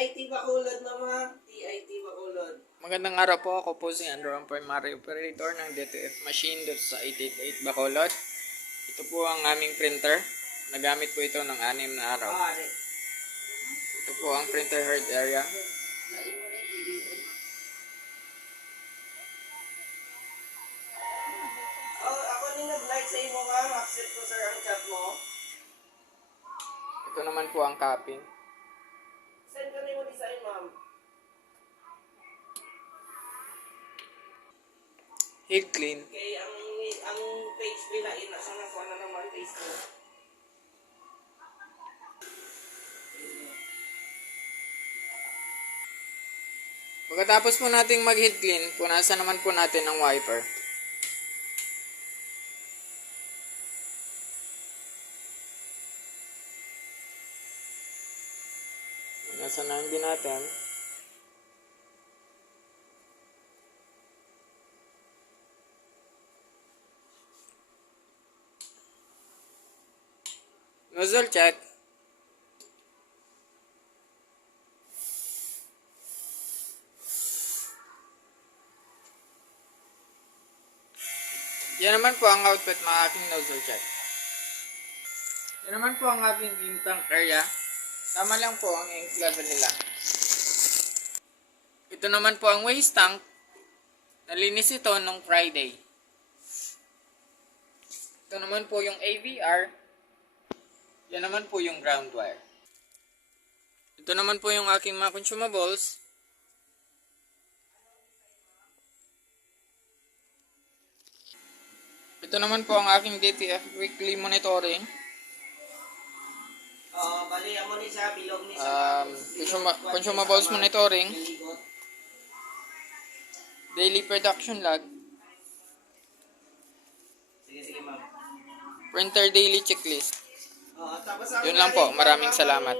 TIT Bacolod, mama. TIT Bacolod. Magandang araw po. Ako po si Andrew, ang primary operator ng DTF machine dito sa 888 Bacolod. Ito po ang aming printer. Nagamit po ito ng 6 na araw. Ito po ang printer head area. Ako din nag-like sa imo, ma'am. Accept ko, sir, ang chat mo. Ito naman po ang copying. Send ka na yung design, ma'am. Head clean. Okay, ang page nila, inasa na ko na naman page ko. Pagkatapos po nating mag-head clean, punasan naman po natin ang wiper. Punasan na din natin. Nozzle check. Yan naman po ang output ng aking nozzle check. Yan naman po ang aking ink tank area. Tama lang po ang ink level nila. Ito naman po ang waste tank. Nalinis ito nung Friday. Ito naman po yung AVR. Yan naman po yung ground wire. Ito naman po yung aking mga consumables. Ito naman po ang aking DTF weekly monitoring. Bali, amo ni sa bilog ni sa Consumables monitoring. Daily production log. Sige, ma'am. Printer daily checklist. Tapos Yun lang po. Maraming salamat.